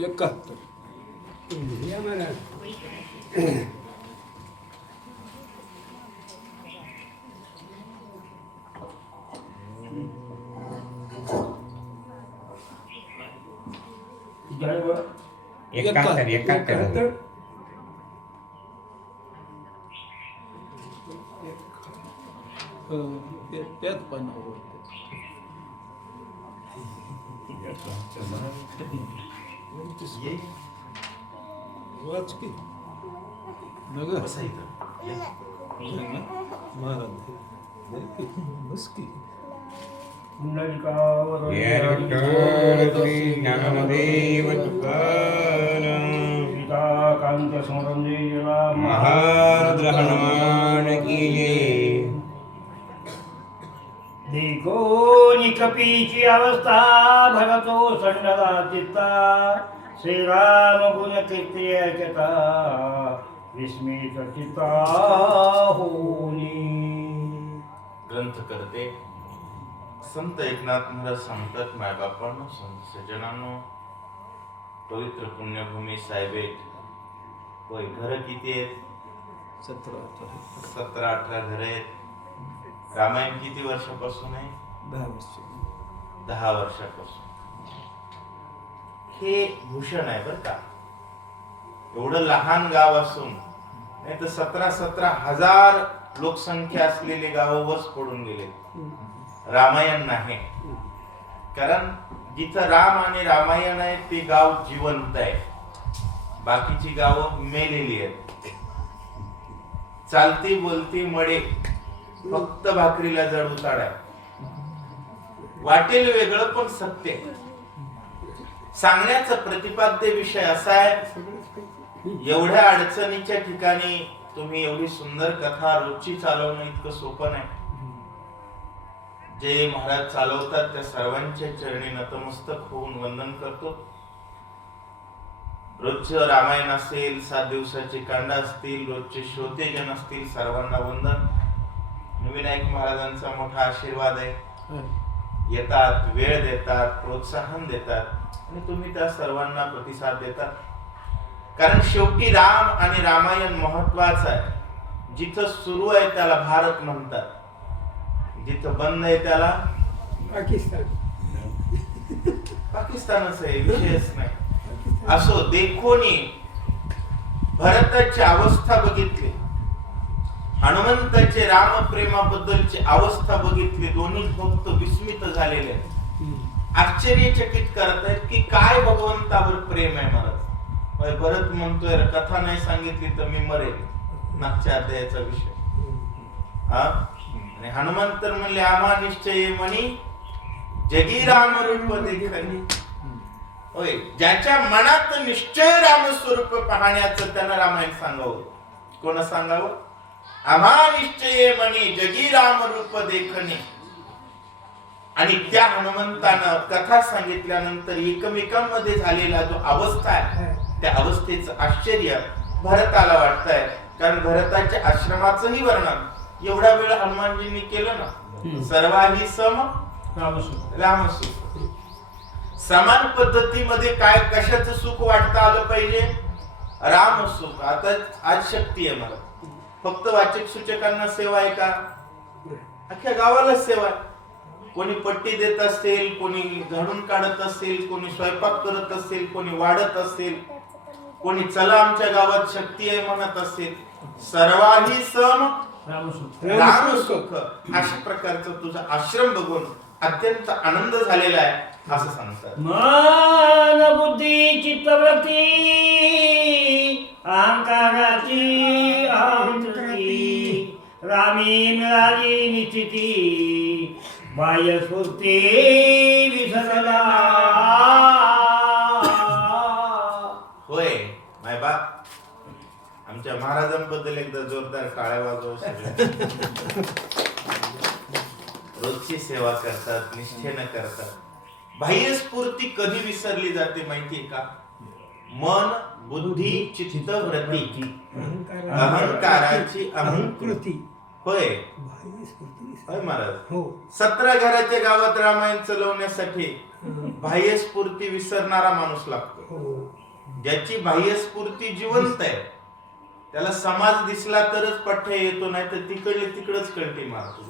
71 या महाराज एकाहत्तर त्यात पानावर वाच की नग महाराज बस की महारुद्र हनुमान की जय। देखो निकपीची अवस्था भगतो संडला चित्ता श्रीराम गुण कीर्ती ऐकता विस्मित चित्ता होनी. ग्रंथ करते संत एकनाथ महाराज सांगतात, मायबापांनो, संत सज्जनांनो, पवित्र पुण्यभूमी साहेबेत होय. घर किती आहेत? 17-18 घर आहेत. रामायण किती वर्षापासून आहे? 10 वर्ष 10 वर्षापासून. हे भूषण आहे बर का. एवढं लहान गाव असून नाही तर 17-17 हजार लोकसंख्या असलेले गाव वस पडून गेले. रामायण नाही, कारण जिथं राम आणि रामायण आहे ते गाव जिवंत आहे. बाकीची गावं मेलेली आहेत. चालती बोलती मडे, फक्त भाकरीला जड उताड आहे. वाटेल वेगळं पण सत्य. सांगण्याचा प्रतिपाद्य विषय असा आहे, एवढ्या अडचणीच्या ठिकाणी तुम्ही एवढी सुंदर कथा रोजची चालवणं इतकं सोपं नाही. जे महाराज चालवतात त्या सर्वांच्या चरणी नतमस्तक होऊन वंदन करतो. रोजचं रामायण असेल, 7 दिवसाची कांड असतील, रोजचे श्रोतेजन असतील, सर्वांना वंदन. विनायक महाराजांचा मोठा आशीर्वाद आहे. येतात, वेळ देतात, प्रोत्साहन देतात आणि तुम्ही त्या सर्वांना प्रतिसाद देतात. कारण शेवटी राम आणि रामायण महत्वाचं आहे. जिथं सुरू आहे त्याला भारत म्हणतात, जिथं बंद आहे त्याला पाकिस्तानच आहे, विषयच नाही. असो, देखोनी भरताची अवस्था बघितली, हनुमंताचे रामप्रेमाबद्दलची अवस्था बघितली. दोन्ही भक्त विस्मित झालेले आहेत, आश्चर्यचकित करत आहेत की काय भगवंतावर प्रेम आहे महाराज. भरत म्हणतोय, कथा नाही सांगितली तर मी मरेल. मागच्या अध्यायाचा विषय हा. आणि हनुमंत म्हणले, आम्हा निश्चय म्हणी जगी राम रूप देखणी. होय, ज्याच्या मनात निश्चय रामस्वरूप पाहण्याचं त्यानं रामायण सांगावं. कोण सांगावं? आम्हा निश्चय म्हणे जगी राम रूप देखणे. आणि त्या हनुमंतानं कथा सांगितल्यानंतर एकमेकांमध्ये झालेला जो अवस्था आहे त्या अवस्थेचं आश्चर्य भरताला वाटतंय. कारण भरताच्या आश्रमाचंही वर्णन एवढा वेळ हनुमानजींनी केलं ना. सर्वाही सम रामसुख. समान पद्धतीमध्ये काय कशाचं सुख वाटता आलं पाहिजे? राम सुख. आता आज शक्ती आहे मला. फक्त वाचक सूचकांना सेवा आहे का? अख्ख्या गावाला सेवा आहे. कोणी पट्टी देत असेल, कोणी झाडून काढत असेल, कोणी स्वयंपाक करत असेल, कोणी वाढत असेल, कोणी चला आमच्या गावात शक्ती आहे म्हणत असेल. सर्वाही सम रामसुख. अशा प्रकारचा तुझा आश्रम बघून अत्यंत आनंद झालेला आहे असं सांगतात. मन बुद्धी चित्तवृत्ती अहंकाराची अहंकृती रामी मिळाली निश्चिती बाह्य स्फूर्ती विसरला. होय मायबा, आमच्या महाराजांबद्दल एकदा जोरदार टाळ्या वाजवा सगळे. रोजची सेवा करतात, निष्ठेनं करतात. बाह्य स्फूर्ती कधी विसरली जाते माहितीये का? मन बुद्धी चित्त वृत्ती अहंकाराची अहंकृती होय बाह्य स्फूर्ती विसर. होय महाराज. हो 17 घराच्या गावात रामायण चालवण्यासाठी बाह्य स्फूर्ती विसरणारा माणूस लागतो. हो ज्याची बाह्य स्फूर्ती जिवंत आहे त्याला समाज दिसला तरच पठ्य येतो, नाही तर तिकडले तिकडच कळते मारतो.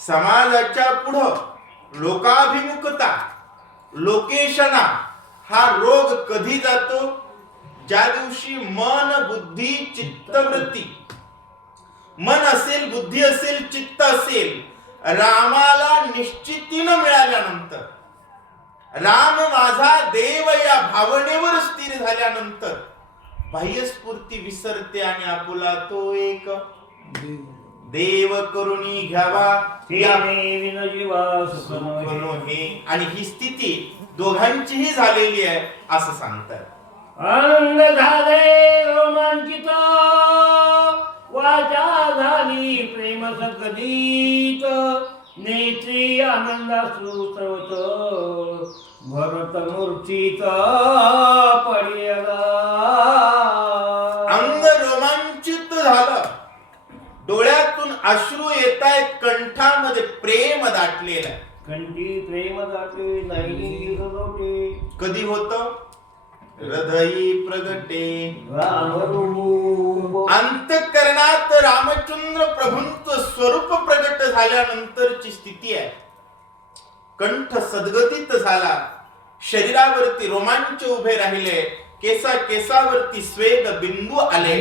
समाजाच्या पुढं लोकाभिमुखता, लोकेशना हा रोग कधी जातो? ज्या दिवशी मन, बुद्धी, चित्तवृत्ती, मन असेल, बुद्धी असेल, चित्त असेल, रामाला निश्चितीनं मिळाल्यानंतर, राम माझा देव या भावनेवर स्थिर झाल्यानंतर बाह्य स्फूर्ती विसरते आणि आपुला तो एक देव करुणी घ्यावा या आणि ही स्थिती दोघांचीही झालेली आहे असं सांगतात. अंग झाले रोमांचित, वाचा झाली प्रेम सकदित, नेत्री आनंदाश्रू स्रोत, भरत मूर्छित पडला. अंग रोमांचित झालं, डोळ्यातून अश्रू येतायत, कंठामध्ये प्रेम दाटलेलं आहे. कंठी प्रेम दाटे नाही हृदये, कधी होतं? हृदयी प्रगटे रामरूप. अंतःकरणात रामचंद्र प्रभूंचं स्वरूप प्रगट झाल्यानंतरची स्थिती आहे. कंठ सद्गतीत झाला, शरीरावरती रोमांच उभे राहिले, केसावरती स्वेद बिंदू आले,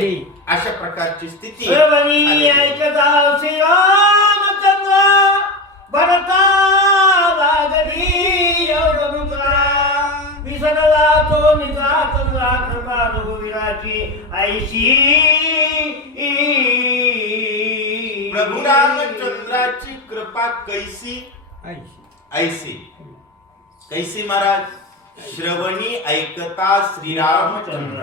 अशा प्रकारची स्थिती श्रवणी ऐकता श्रीरामचंद्र, भरता लागली योगमुद्रा, विसरला तो निजा चंद्रा, कृपा रघुवीराची ऐशी. प्रभू रामचंद्राची कृपा कैसी? ऐसी. कैसी महाराज? श्रवणी ऐकता श्रीरामचंद्र.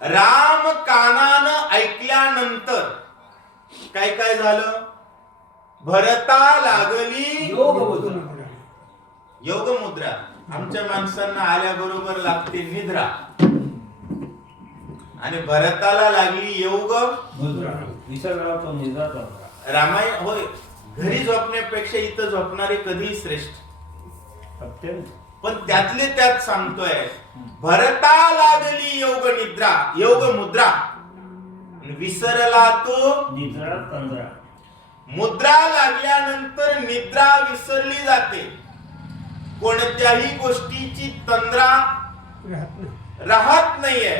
राम कानानं ऐकल्यानंतर काय काय झालं? भरता लागली योगमुद्रा. योगमुद्रा. आमच्या माणसांना आल्याबरोबर लागते निद्रा आणि भरताला लागली योग मुद्रा. विसरला तो निजा चंद्रा. रामायण होय, घरी झोपण्यापेक्षा इथं झोपणारे कधीही श्रेष्ठ. अत्यंत. पण त्यातले त्यात सांगतोय, भरता लागली योग निद्रा, योग मुद्रा, विसरला तो निद्रा चंद्रा. मुद्रा लागल्यानंतर निद्रा विसरली जाते. कोणत्याही गोष्टीची तंद्रा राहत नाहीये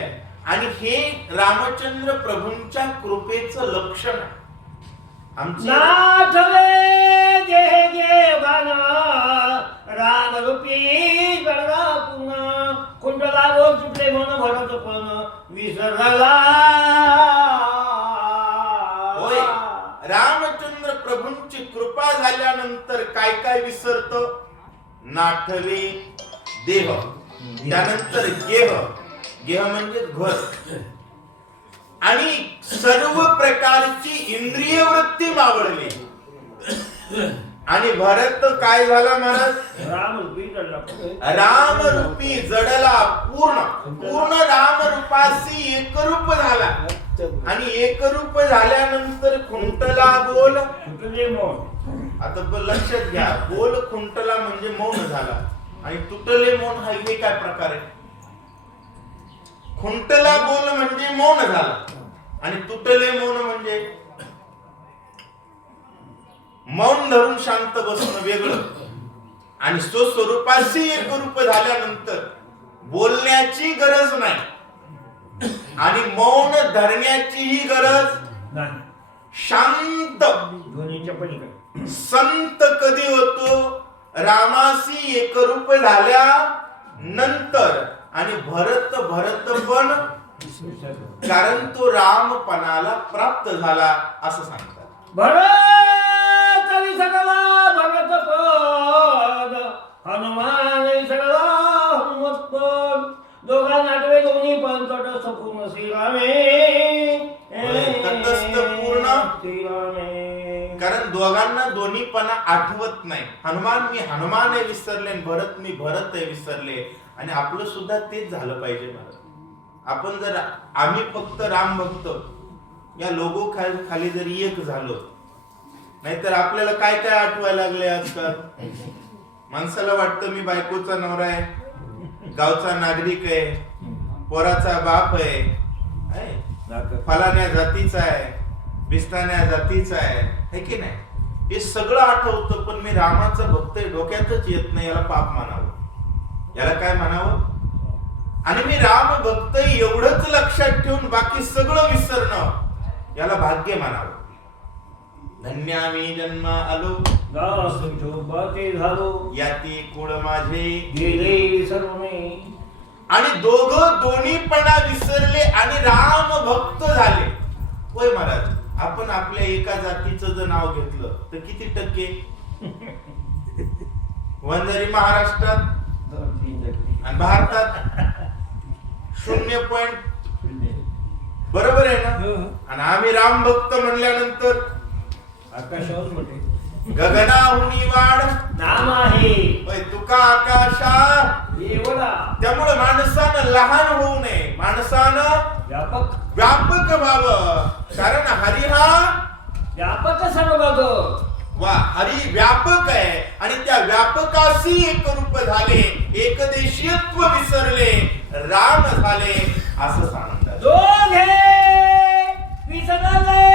आणि हे रामचंद्र प्रभूंच्या कृपेचं लक्षण आहे. नाथवे गे गे बाना, राम रूपी गडा पुन्हा, कुंडला गो तुटले मन भरत पण विसरला. होय, रामचंद्र प्रभूंची कृपा झाल्यानंतर काय काय विसरतो? नाठवे देह, त्यानंतर गेह, गेह म्हणजे घर, आणि सर्व प्रकारची इंद्रिय वृत्ती मावळली. आणि भरत काय झाला महाराज? राम रूपी जडला. राम रूपी जडला, पूर्ण राम रूपाशी एकरूप झाला. आणि एकरूप झाल्यानंतर खुंटला बोल, तुटले मौन. आता लक्षात घ्या, बोल खुंटला म्हणजे मौन झाला, आणि तुटले मौन हा हे काय प्रकार आहे? खुंटला बोल म्हणजे मौन झाला, आणि तुटले मौन म्हणजे मौन धरून शांत बसणं वेगळं. आणि स्वस्वरूपाशी एकरूप झाल्यानंतर बोलण्याची गरज नाही आणि मौन धरण्याचीही गरज नाही. शांत. दोन्हीच्या पलीकडे. संत कधी होतो? रामाशी एकरूप झाल्या नंतर. आणि भरत पण, कारण तो रामपणाला प्राप्त झाला असं सांगतात. भरत विसरला भरत पद, हनुमान विसरला हनुमत पद, दोघा नाटवे दोन्ही पण तट सपूर्ण श्रीरामे. तटस्थ पूर्ण श्रीरामे. कारण दोघांना दोन्हीपणा आठवत नाही. हनुमान मी हनुमान विसरले, भरत मी भरत विसरले. आणि आपलं सुद्धा तेच झालं पाहिजे महाराज. आपण जर आम्ही फक्त राम भक्त या लोगो खाली जरी एक झालो, नाहीतर आपल्याला काय काय आठवायला लागले आजकाल. माणसाला वाटतं मी बायकोचा नवरा आहे, गावचा नागरिक आहे, पोराचा बाप आहे, फलाण्या जातीचा आहे, बिस्ताण्या जातीचा आहे की नाही. हे सगळं आठवतं, पण मी रामाचा भक्त आहे डोक्यातच येत नाही. याला पाप म्हणावं, याला काय म्हणावं. आणि मी राम भक्त एवढंच लक्षात ठेवून बाकी सगळं विसरणं याला भाग्य म्हणावं. धन्य आम्ही जन्म आलो, झालो याती कुळ माझे गेले सर्वने. आणि दोन्हीपणा विसरले आणि राम भक्त झाले. होय महाराज, आपण आपल्या एका जातीचं जर नाव घेतलं तर किती टक्के? वंजारी महाराष्ट्रात आणि भारतात 0.0. बरोबर आहे ना. आणि आम्ही राम भक्त म्हणल्यानंतर आकाशावर मोठे गगनाहुनी वाढ नाम आहे. होय, तुका आकाशा एवढा त्यामुळे माणसानं लहान होऊ नये, माणसानं व्यापक व्यापक व्हावं. कारण हरी हा व्यापक सर्व बघ. वा, हरी व्यापक आहे आणि त्या व्यापकाशी एक रूप झाले, एकदेशीयत्व विसरले, राम झाले असं सांगतात. दोघे विसरले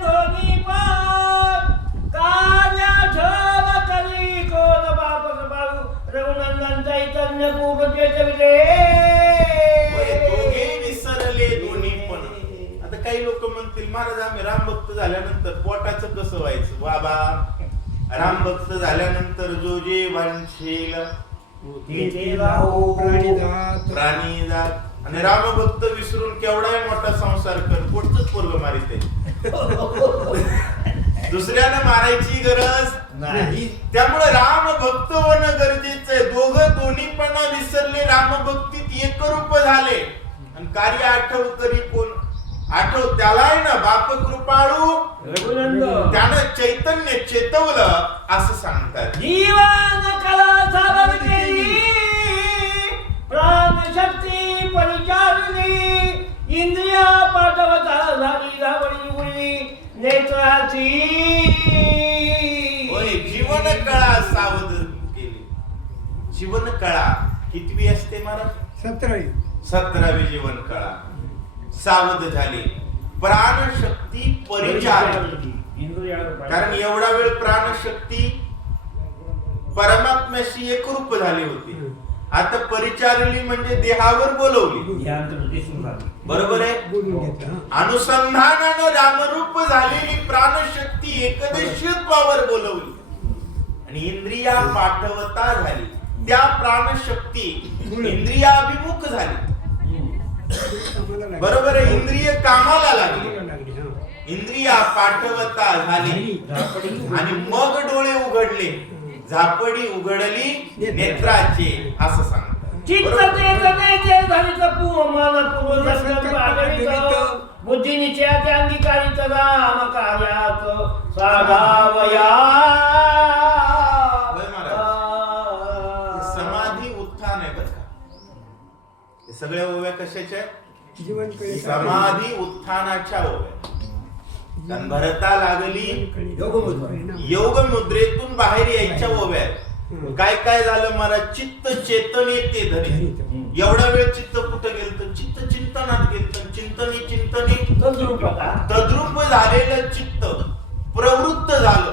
दोन्ही पण कार्य ठेव करी कोण बापस बाळू रघुनंदन चैतन्य पूर्वचे दोघे विसरले दोन्ही पण. आता काही लोक म्हणतील महाराज आम्ही राम भक्त झाल्यानंतर पोटाचं कसं व्हायचं. बाबा, राम भक्त झाल्यानंतर जो जे वांछेल प्राणी जात आणि राम भक्त विसरून केवढाही मोठा संसार कर, पोटच पोरग मारित आहे. दुसऱ्यानं मारायची गरज नाही. त्यामुळे राम भक्त होणं गरजेचं आहे. दोन्हीपणा विसरले, राम भक्तीत एकरूप झाले. आणि कार्य आठव करी कोण आठव त्याला आहे ना बाप कृपाळू रघुनंदन त्यानं चैतन्य चेतवलं असं सांगतात. जीवन कला साधन केली प्राण शक्ती परिचारली इंद्रिया पाठवता झाली धावडी उडली नेत्राची. होय, जीवन कळा सावध केली. जीवन कळा कितवी असते महाराज? 17वी जीवन कळा. सावध झाले, प्राणशक्ती परिचारली. कारण एवढा वेळ प्राणशक्ती परमात्म्याशी एकरूप झाली होती. आता परिचारली म्हणजे देहावर बोलवली. बरोबर आहे. अनुसंधानानं रामरूप झालेली प्राणशक्ती एकदेशीयत्वावर बोलवली आणि इंद्रिया पाठवता झाली. त्या प्राणशक्ती इंद्रियाभिमुख झाली. बरोबर आहे. इंद्रिय कामाला लागली, इंद्रिया पाठवता झाली आणि मग डोळे उघडले, झापडी उघडली नेत्राचे असं सांगतात. बुद्धी निश्चयाचे अंगीकारित राम कार्यात साधावया. समाधी उत्थान आहे बरं का. सगळ्या ओव्या कशाच्या? समाधी उत्थानाच्या ओव्या. कारण भरता लागली योग मुद्रेतून बाहेर यायच्या ओव्या. काय काय झालं महाराज? चित्त चेतन येते धरी. एवढा वेळ चित्त कुठं गेलं? चित्त चिंतनात गेलं. चिंतनी तद्रूप झालेलं चित्त प्रवृत्त झालं.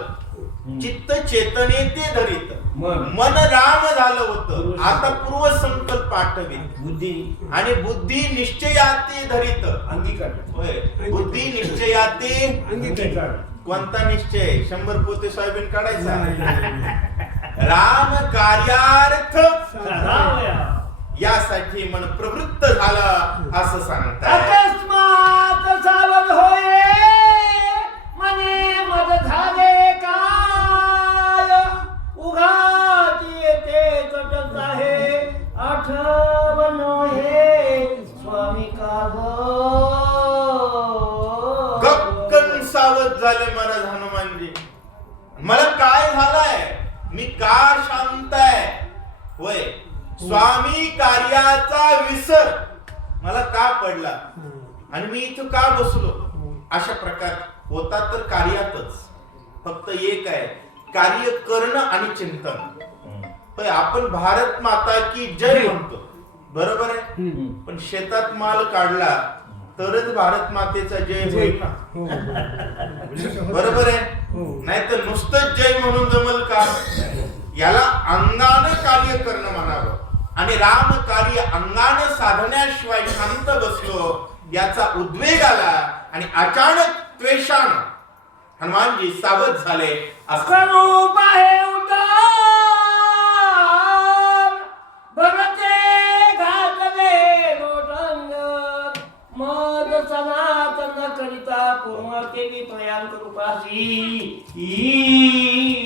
चित्त चेतन येते धरीत. मन राम झालं होतं. आता पूर्व संकल्प आठवित बुद्धी आणि बुद्धी निश्चयाते धरीत. अंगीकार होय, बुद्धी निश्चयाते. अंगीकार. कोणता निश्चय? 100 पोते सोयाबीन काढायचा. राम कार्यार्थ यासाठी मन प्रवृत्त झालं असं सांगतात. अकस्मात सावध होय मने मद झाले काय उघाती येते कटत आहे आठवण हे स्वामी काग. गपकन सावध झाले महाराज हनुमानजी. मला काय झालंय? मी का शांत आहे? होय, स्वामी कार्याचा विसर मला का पडला? आणि मी इथं का बसलो, अशा प्रकार होता. तर कार्यातच फक्त एक आहे, कार्य करणं आणि चिंतन. होय, आपण भारत माता की जय म्हणतो, बरोबर आहे. पण शेतात माल काढला तरच भारत मातेचा जय होईल ना, हो, हो. बरोबर आहे. हो. नाही तर नुसतंच जय म्हणून जमल का. याला अंगानं कार्य करणं म्हणावं. आणि राम कार्य अंगानं साधण्याशिवाय शांत बसलो याचा उद्वेग आला आणि अचानक त्वेषानं हनुमानजी सावध झाले. स्वरूप आहे उदार, भरते घातले लोटंग, मद सनातन करिता पूर्ण केली प्रयाण कृपाशी.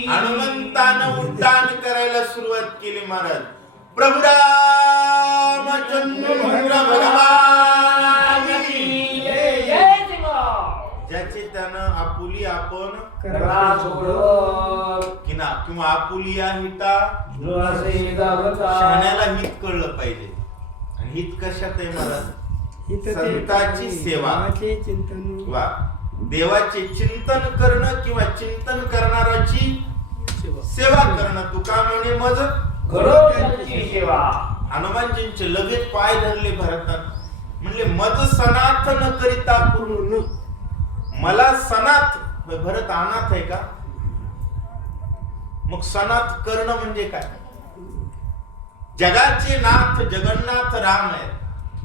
हनुमंतानं उड्डाण करायला सुरुवात केली महाराज. प्रभू रामचंद्र भगवान की जय. जय श्रीराम. ज्याचे त्यानं आपुली आपण करा सोडून किंवा आपुली या हिता दुरासे गावता. शहाण्याला हित कळलं पाहिजे. आणि हित कशात आहे महाराज. इथं ते संतांची सेवा. देवाचे चिंतन. वा, देवाचे चिंतन करणं किंवा चिंतन करणाराची सेवा करणं. तुका म्हणे मज घडो त्यांची सेवा. हनुमानजींचे लगेच पाय धरले भरतात. म्हणले मज सनाथ न करिता पूर्ण. मला सनाथ, भरत अनाथ आहे का. मग सनाथ करणं म्हणजे काय. जगाचे नाथ जगन्नाथ राम आहेत,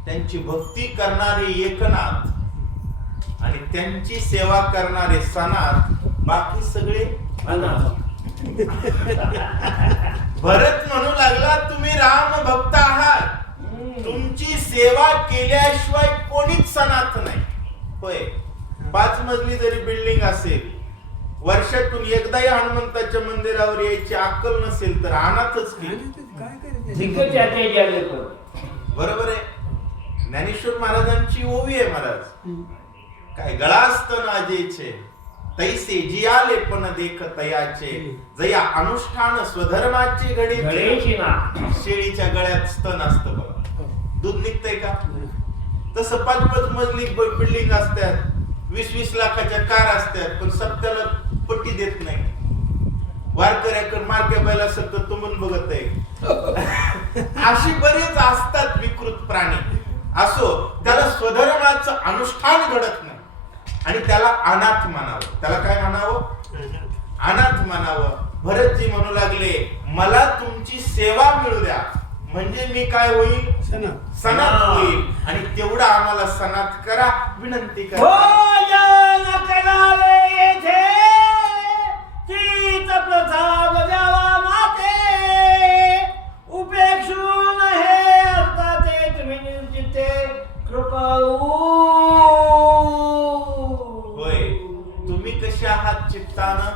त्यांची भक्ती करणारे एकनाथ आणि त्यांची सेवा करणारे सनाथ, बाकी सगळे अनाथ. भरत म्हणू लागला तुम्ही राम भक्त आहात, तुमची सेवा केल्याशिवाय कोणीच सनाथ नाही. होय, 5 मजली जरी बिल्डिंग असेल, वर्षातून एकदाही हनुमंताच्या मंदिरावर यायची अक्कल नसेल तर अनाथच की. काय करायचं. दिग्गज त्याचे जाले कर. बरोबर आहे. ज्ञानेश्वर महाराजांची ओवी आहे महाराज. काय गळास्त नाजेचे तैसे जियाले पण देख तयाचे, जया अनुष्ठान स्वधर्माचे घडे. घडेची ना. शेळीच्या गळ्यात स्तन असतं बघा, दूध निघतंय का. तसं 5-5 मजली बिल्डिंग असतात, 20-20 लाखाच्या कार असतात, पण सत्याला पट्टी देत नाही. वारकऱ्याकडे मारक्या बैला सतत तुंबून बघत आहे. अशी बरेच असतात विकृत प्राणी. असो, त्याला स्वधर्माचं अनुष्ठान घडत नाही आणि त्याला अनाथ म्हणावं. त्याला काय म्हणावं. अनाथ म्हणावं. भरतजी म्हणू लागले मला तुमची सेवा मिळू द्या, म्हणजे मी काय होईल. सनाथ होईल. आणि तेवढा आम्हाला सनाथ करा, विनंती करा. भोजन करावे येथे, तीच प्रसाद द्यावा माते, उपेक्षून हे अर्थाते तुम्ही निर्जिते कृपाळू. होय, तुम्ही कसे आहात चित्तानं.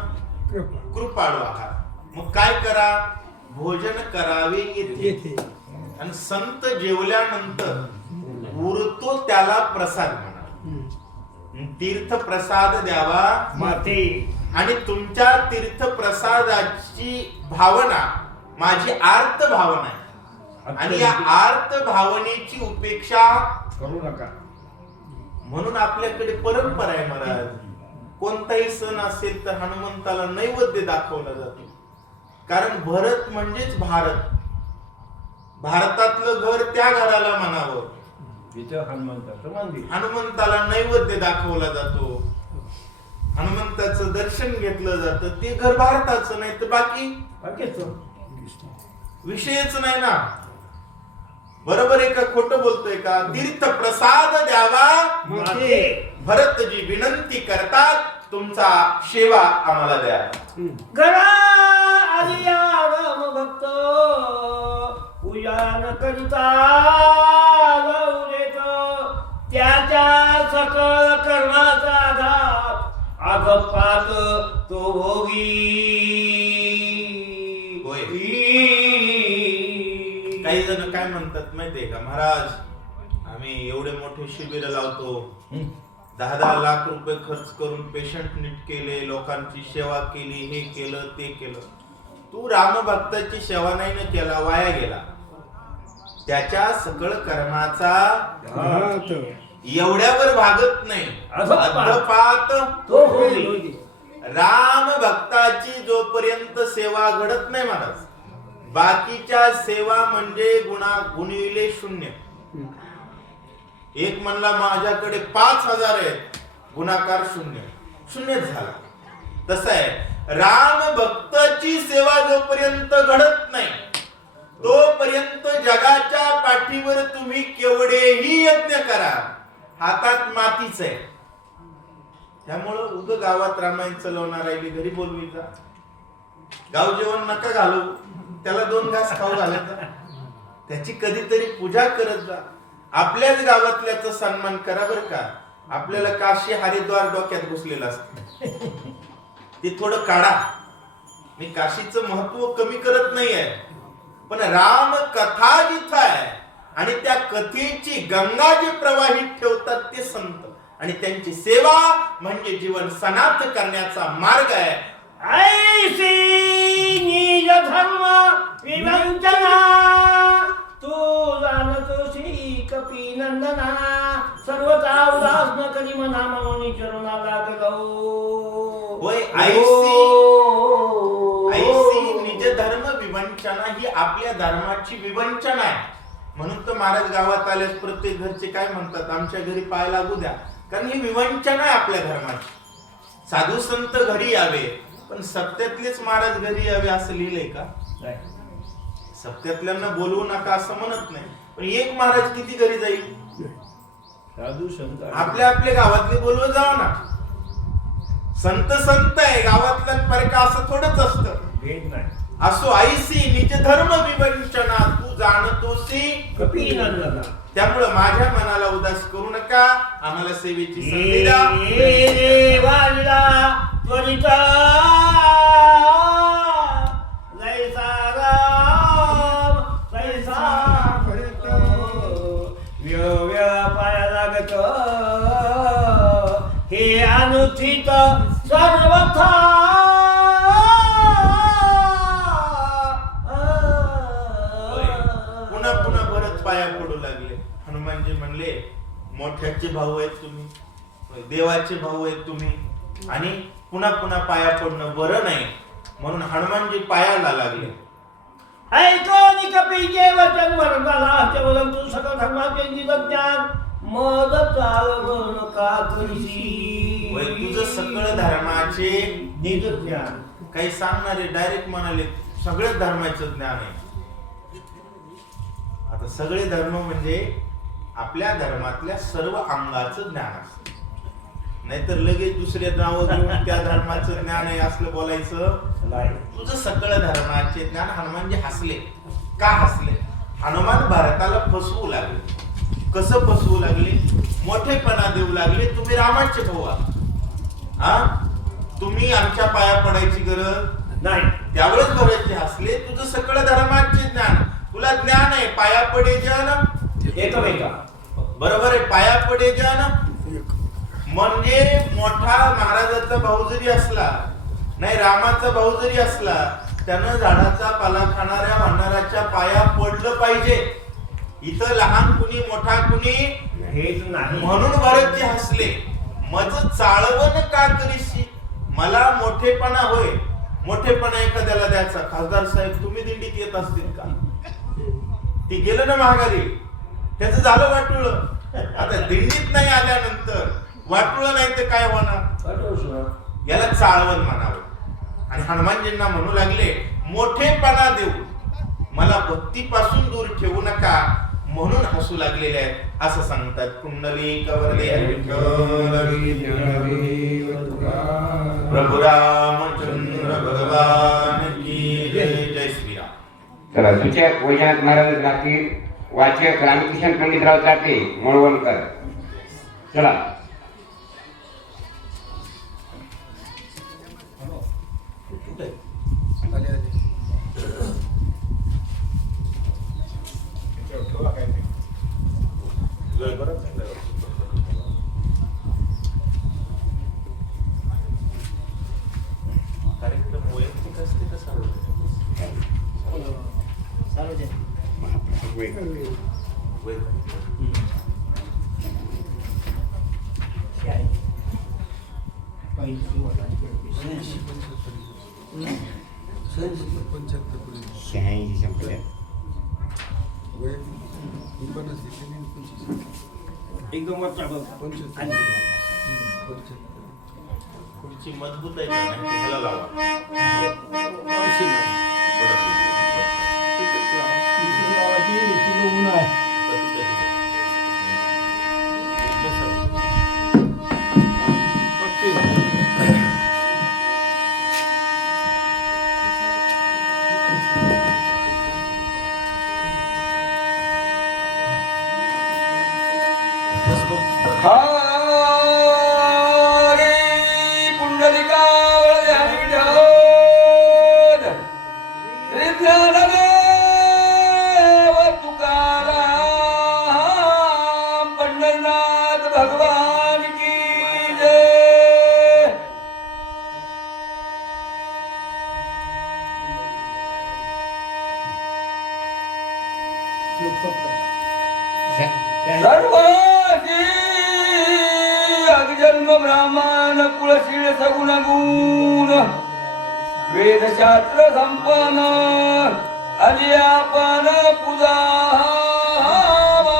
कृपाळू आहात. मग काय करा. भोजन करावे येथे. आणि संत जेवल्यानंतर उरतो त्याला प्रसाद म्हणा. तीर्थ प्रसाद द्यावा माते. आणि तुमच्या तीर्थ प्रसादाची भावना माझी आर्त भावना आहे. आणि या आर्त भावनेची उपेक्षा करू नका. म्हणून आपल्याकडे परंपरा आहे महाराज. कोणताही सण असेल तर हनुमंताला नैवेद्य दाखवला जातो. कारण भरत म्हणजेच भारत. भारतातलं घर त्या घराला म्हणावं. हनुमंताला नैवेद्य दाखवला जातो, हनुमंताचं दर्शन घेतलं जातं. ते घर भारताचं नाही तर बाकी विषयच नाही ना. बरोबर आहे का. खोटं बोलतोय का. तीर्थ प्रसाद द्यावा माते. भरतजी विनंती करतात तुमचा सेवा आम्हाला द्या. घरा आली राम भक्त, पूजन करिता जाऊ देत, त्याच्या सकळ कर्माचा आधार आगपात तो भोगी. होय. काही जण काय म्हणतात माहितीये का. महाराज आम्ही एवढे मोठे शिबिर लावतो, 10-10 लाख रुपये खर्च करून पेशंट नीट केले, लोकांची सेवा केली, हे केलं ते केलं. तू रामभक्ताची सेवा नाही न केला, वाया गेला. त्याच्या सकळ कर्माचा एवढ्यावर भागत नाही. अधपात. अधपात तो होईल. राम भक्ताची जोपर्यंत सेवा घडत नाही महाराज, बाकीच्या सेवा म्हणजे गुणिले शून्य. एक म्हणला माझ्याकडे 5,000 आहेत, गुणाकार शून्य, शून्यच झाला. तसं आहे, राम भक्ताची सेवा जोपर्यंत घडत नाही तोपर्यंत जगाच्या पाठीवर तुम्ही केवढेही यज्ञ करा, हातात मातीच आहे. त्यामुळं उग गावात रामायण चालवणार राहिली, घरी बोलवीचा, गाव जेवण नका घालू, त्याला 2 घास खाऊ घालत जा, त्याची कधीतरी पूजा करत जा. आपल्याच गावातल्याचा सन्मान करा बरं का. आपल्याला काशी हरिद्वार डोक्यात घुसलेलं असतं, ते थोडं काढा. मी काशीचं महत्व कमी करत नाहीये, पण राम कथा जिथं आहे आणि त्या कथेची गंगा जी प्रवाहित ठेवतात ते संत, आणि त्यांची सेवा म्हणजे जीवन सनाथ करण्याचा मार्ग आहे. ऐसी निज धर्म विवंचना तू जाणतोसी कपी नंदना सर्वता उदास न करी मना मनोनी चरणा लागलो. होय, ऐसी निज धर्म विवंचना ही आपल्या धर्माची विवंचना आहे. म्हणून तर महाराज गावात आल्यास प्रत्येक घरचे काय म्हणतात, आमच्या घरी पाय लागू द्या, कारण ही विवंचना आहे आपल्या धर्माची. साधू संत घरी यावे, पण सत्यातलेच महाराज घरी यावे असं लिहिलंय का? सत्यातल्यांना बोलवू नका असं म्हणत नाही, पण एक महाराज किती घरी जाईल? साधू संत आपल्या आपल्या गावातले बोलवत जावा ना. संत संत आहे, गावातल्या फरक असं थोडंच असतं. भेट नाही. असो ऐसी निज धर्म विवंचना तू जाणतोसी कपी नंदना. त्यामुळं माझ्या मनाला उदास करू नका, आम्हाला सेवेची संधी द्या. देवाला त्वरित जैसा राम तैसा भरत व्यव्या पाया लागत हे अनुचित सर्वथा. पुन्हा पुन्हा भरत पाया पडू लागले. हनुमानजी म्हणले, मोठ्याचे भाऊ आहेत तुम्ही, देवाचे भाऊ आहेत तुम्ही, आणि पुन्हा पुन्हा पाया पडणं बरं नाही, म्हणून हनुमानजी पायाला लागले. ऐकोनी कपीचे वचन वरदाला परंतु सकल धर्माचे निज ज्ञान मद चालवण का करीसी. होय, तुझं सकळ धर्माचे निज ज्ञान. काही सांगणारे डायरेक्ट म्हणाले सगळ्याच धर्माचं ज्ञान आहे. आता सगळे धर्म म्हणजे आपल्या धर्मातल्या सर्व अंगाचं ज्ञान असतं, नाहीतर लगेच दुसऱ्या नावं घेऊन त्या धर्माचं ज्ञान आहे असलं बोलायचं नाही. तुझं सकळ धर्माचे ज्ञान. हनुमानजी हसले. का हसले? हनुमान भारताला फसवू लागले. कसं फसवू लागले? मोठेपणा देऊ लागले, तुम्ही रामाचे भाऊ आहात, हा, तुम्ही आमच्या पाया पडायची गरज नाही. त्यावेळेस भरतजी हसले. तुझं सकळ धर्माचे ज्ञान, तुला ज्ञान आहे पाया पडे जन एकमेका. बरोबर आहे, पाया पडे जन म्हणजे मोठा महाराजाचा भाऊ जरी असला, नाही रामाचा भाऊ जरी असला, त्यानं झाडाचा पाला खाणाऱ्या वानराच्या पाया पडलं पाहिजे. इथं लहान कुणी मोठा कुणी हेच नाही. म्हणून भरतजी हसले. मज चाळवण का करीशी, मला मोठेपणा होय, मोठेपणा एखाद्याला द्यायचा. खासदार साहेब तुम्ही दिंडीत येत असतील का? ती गेलं ना महागारी, त्याचं झालं वाटुळ. आता दिंडीत नाही आल्यानंतर वाटुळ नाही तर काय होणार? याला चाळवण म्हणावं. आणि हनुमानजींना म्हणू लागले, मोठेपणा देऊ, मला भक्तीपासून दूर ठेवू नका, म्हणून हसू लागलेले आहेत असं सांगतात. कुंडली कवरले प्रभु रामचंद्र भगवान की जय. जय श्रीराम. चला सूचक वैजनाथ महाराज लागतील. वाचक रामकिशन पंडितराव चाटे मळवणकर. चला कार्यक्रम वैयक्तिक असते का सार्वजनिक? वैयक्तिक. शहाऐंशी संपल्या. एकदम वरचा बघ. खुर्ची मजबूत आहे का नाही? ह्याला लावा. हरे पुंडलिकावळ ध्यानी विठ्ठल, श्री ज्ञानदेव तुकाराम पंढरनाथ भगवान की जय. सर्वांची अगजन्म ब्राह्मण कुलशील सगुण गुण वेदशास्त्र संपन्न आली आपण पूजावा.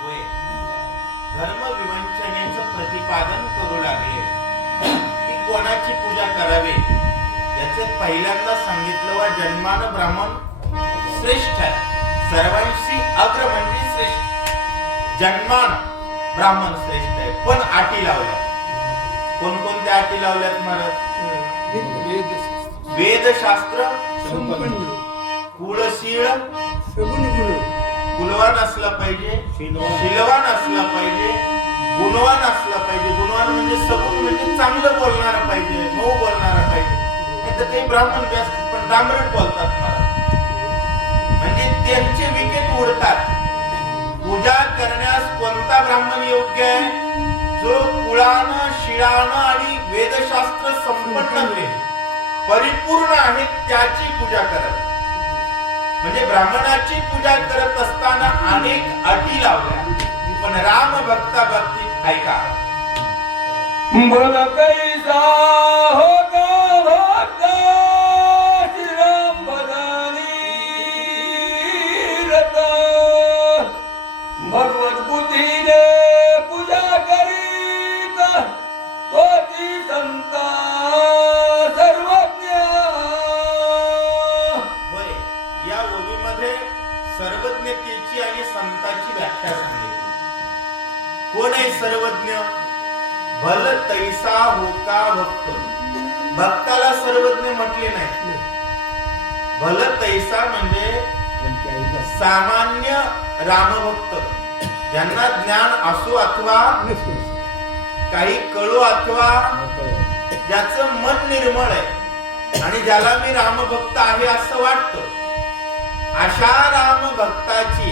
होय. धर्मविवंचनेचं प्रतिपादन करू लागले की कोणाची पूजा करावी याचे पहिल्यांदा सांगितलं वा जन्मान ब्राह्मण श्रेष्ठ आहे. सर्वांशी अग्र म्हणजे श्रेष्ठ. जन्मान ब्राह्मण श्रेष्ठ आहे, पण अटी लावल्या. कोणकोणत्या अटी लावल्यात महाराज? वेदशास्त्र संपन्न कुळशीळ सगुण गुण कुलवान असला पाहिजे, शीलवान असला पाहिजे, गुणवान असला पाहिजे. गुणवान म्हणजे सगुण म्हणजे चांगलं बोलणारा पाहिजे, मऊ बोलणारा पाहिजे. नाही तर ते ब्राह्मण जास्त पण डांबरट बोलतात महाराज. म्हणजे त्यांचे विकेट उडतात. पूजा करण्यास कोणता ब्राह्मण योग्य आहे? जो कुळानं शिळानं आणि वेदशास्त्र संपन्न परिपूर्ण आहे त्याची पूजा करत. म्हणजे ब्राह्मणाची पूजा करत असताना अनेक अटी लावल्या, पण राम भक्ता बाबतीत ऐका. बोल कैसा हो का भक्त श्रीराम भजनी रत, भगवत बुद्धीने पूजा करीत तोची संत सर्वज्ञ. होय, या ओवीमध्ये सर्वज्ञतेची आणि संताची व्याख्या सांगितली. कोण आहे सर्वज्ञ? भल तैसा होका भक्त. भक्ताला सर्वज्ञ म्हटले नाही. भल तैसा म्हणजे सामान्य रामभक्त, ज्यांना ज्ञान असो अथवा काही कळो अथवा ज्याचं मन निर्मळ आहे आणि ज्याला मी रामभक्त आहे असं वाटतं, अशा रामभक्ताची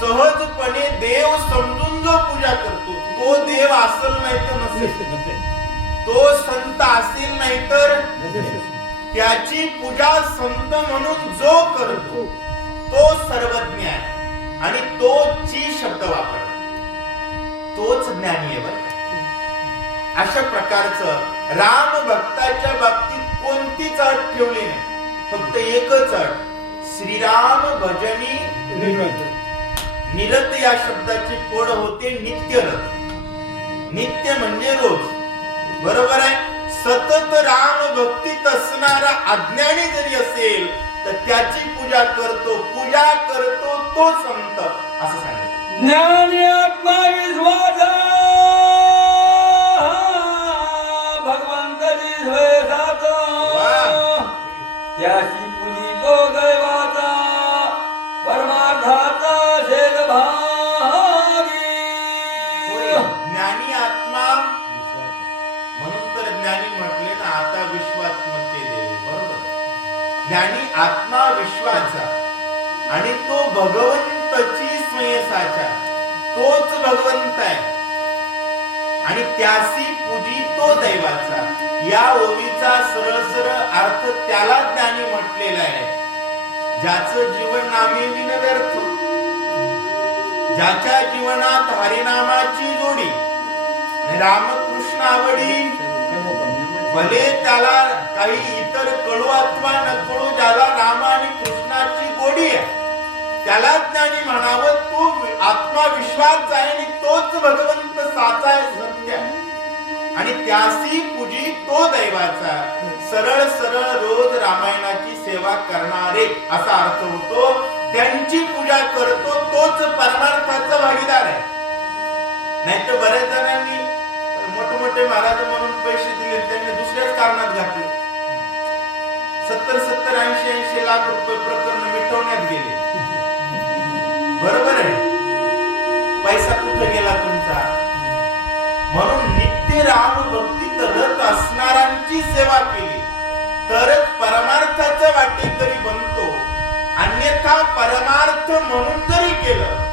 सहजपणे देव समजून जो पूजा करतो तो देव असेल नाही तर नसेल, तो संत असेल नाही तर त्याची पूजा संत म्हणून जो करतो तो सर्वज्ञ आहे. आणि तो ची शब्द वापरला तोच ज्ञानी आहे बरं. अशा प्रकारचं राम भक्ताच्या बाबतीत कोणतीच अट ठेवली नाही, फक्त एकच अट, श्रीराम भजनी निरत. या शब्दाची फोड होते नित्यरत. नित्य म्हणजे रोज, बरोबर आहे. सतत राम भक्तीत असणारा अज्ञानी जरी असेल तर त्याची पूजा करतो तो संत, असं सांगितलं. ज्ञानी आत्मा विश्वास भगवंतची द्वेषात, त्याची पुजी तो दैवाचा परमार्थाचा शेदभागी. ज्ञानी आत्मा म्हणून तर ज्ञानी म्हटले ना, आता विश्वात्मते देवे, बरोबर. ज्ञानी आत्मा विश्वाचा आणि तो भगवंतची स्वयंसाचा, तोच भगवंत आहे आणि त्यासी पूजी तो दैवाचा. या ओवीचा सरळ सरळ अर्थ त्याला ज्ञानी म्हटलेला आहे ज्याचं जीवन नामी व्यर्थ, ज्याच्या जीवनात हरिनामाची जोडी रामकृष्णावडी भले त्याला काही इतर कळू अथवा न कळू, ज्याला राम आणि कृष्णाची गोडी आहे त्याला ज्ञानी म्हणावं. तो आत्मविश्वास आहे आणि तोच भगवंत साचा आहे, सत्य आहे. आणि त्यासी पूजी तो दैवाचा. सरळ सरळ रोज रामायणाची सेवा करणारे असा अर्थ होतो. त्यांची पूजा करतो तोच परमार्थाचा भागीदार आहे. नाही तर बऱ्याच जणांनी मोठमोठे महाराज म्हणून पैसे दिले, त्यांनी दुसऱ्याच कारणात घातले. 70-70, 80-80 लाख रुपये प्रकरण मिटवण्यात गेले. बरोबर आहे, पैसा कुठे गेला तुमचा? म्हणून नित्य राम भक्तीत रत असणाऱ्यांची सेवा केली तरच परमार्थाचा वाटेकरी बनतो. अन्यथा परमार्थ म्हणून जरी केलं